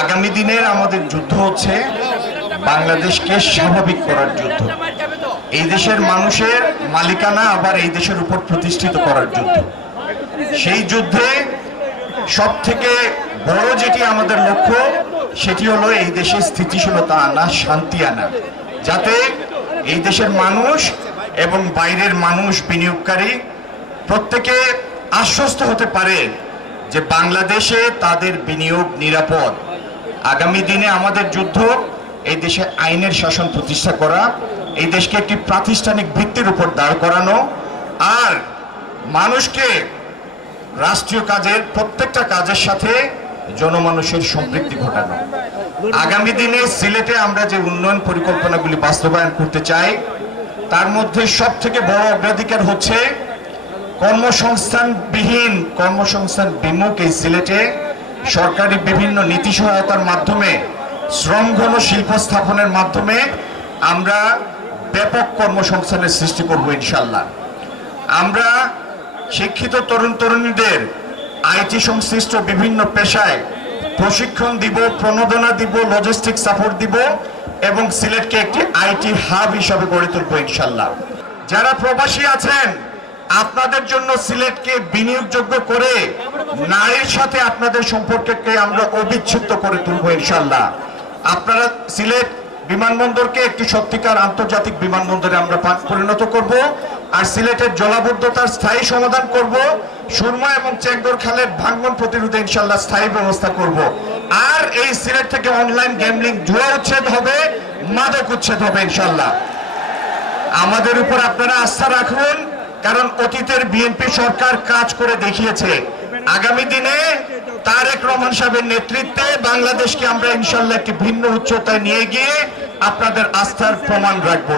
আগামী দিনের আমাদের যুদ্ধ হচ্ছে বাংলাদেশকে স্বাভাবিক করার যুদ্ধ। এই দেশের মানুষের মালিকানা আবার এই দেশের উপর প্রতিষ্ঠিত করার যুদ্ধ। সেই যুদ্ধে সব থেকে বড় যেটি আমাদের লক্ষ্য সেটি হলো এই দেশে স্থিতিশীলতা আনা, শান্তি আনা, যাতে এই দেশের মানুষ এবং বাইরের মানুষ বিনিয়োগকারী প্রত্যেকে আশ্বস্ত হতে পারে যে বাংলাদেশে তাদের বিনিয়োগ নিরাপদ। আগামী দিনে আমাদের যুদ্ধ এই দেশে আইনের শাসন প্রতিষ্ঠা করা, এই দেশকে একটি প্রাতিষ্ঠানিক ভিত্তির উপর দাঁড় করানো, আর মানুষকে রাষ্ট্রীয় কাজের প্রত্যেকটা কাজের সাথে জনমানুষের সম্পৃক্তি ঘটানো। আগামী দিনে সিলেটে আমরা যে উন্নয়ন পরিকল্পনাগুলি বাস্তবায়ন করতে চাই তার মধ্যে সব থেকে বড় অগ্রাধিকার হচ্ছে কর্মসংস্থানবিহীন, কর্মসংস্থান বিমুখ এই সিলেটে সরকারি বিভিন্ন নীতি সহায়তার মাধ্যমে, শ্রমঘন শিল্প স্থাপনের মাধ্যমে আমরা ব্যাপক কর্মসংস্থানের সৃষ্টি করব ইনশাল্লাহ। আমরা শিক্ষিত তরুণ তরুণীদের আইটি সংশ্লিষ্ট বিভিন্ন পেশায় প্রশিক্ষণ দিব, প্রণোদনা দিব, লজিস্টিক সাপোর্ট দিব এবং সিলেটকে একটি আইটি হাব হিসাবে গড়ে তুলব ইনশাল্লাহ। যারা প্রবাসী আছেন আপনাদের জন্য সিলেটকে বিনিয়োগযোগ্য করে নারীর সাথে আপনাদের সম্পর্ককে আমরা অবিচ্ছেদ্য করে তুলব ইনশাল্লাহ। আপনারা সিলেট বিমানবন্দরকে একটি সত্যিকার আন্তর্জাতিক বিমানবন্দরে আমরা পরিণত করব, আর সিলেটের জলাবদ্ধতার স্থায়ী সমাধান করব, সুরমা এবং চেকদর খালের ভাঙন প্রতিরোধে ইনশাল্লাহ স্থায়ী ব্যবস্থা করব। আর এই সিলেট থেকে অনলাইন গ্যাম্বলিং, জুয়া উচ্ছেদ হবে, মাদক উচ্ছেদ হবে ইনশাল্লাহ। আমাদের উপর আপনারা আস্থা রাখুন, কারণ অতীতের বিএনপি সরকার কাজ করে দেখিয়েছে। আগামী দিনে তারেক রহমান সাহেবের নেতৃত্বে বাংলাদেশকে আমরা ইনশাল্লাহ একটি ভিন্ন উচ্চতায় নিয়ে গিয়ে আপনাদের আস্থার প্রমাণ রাখবো।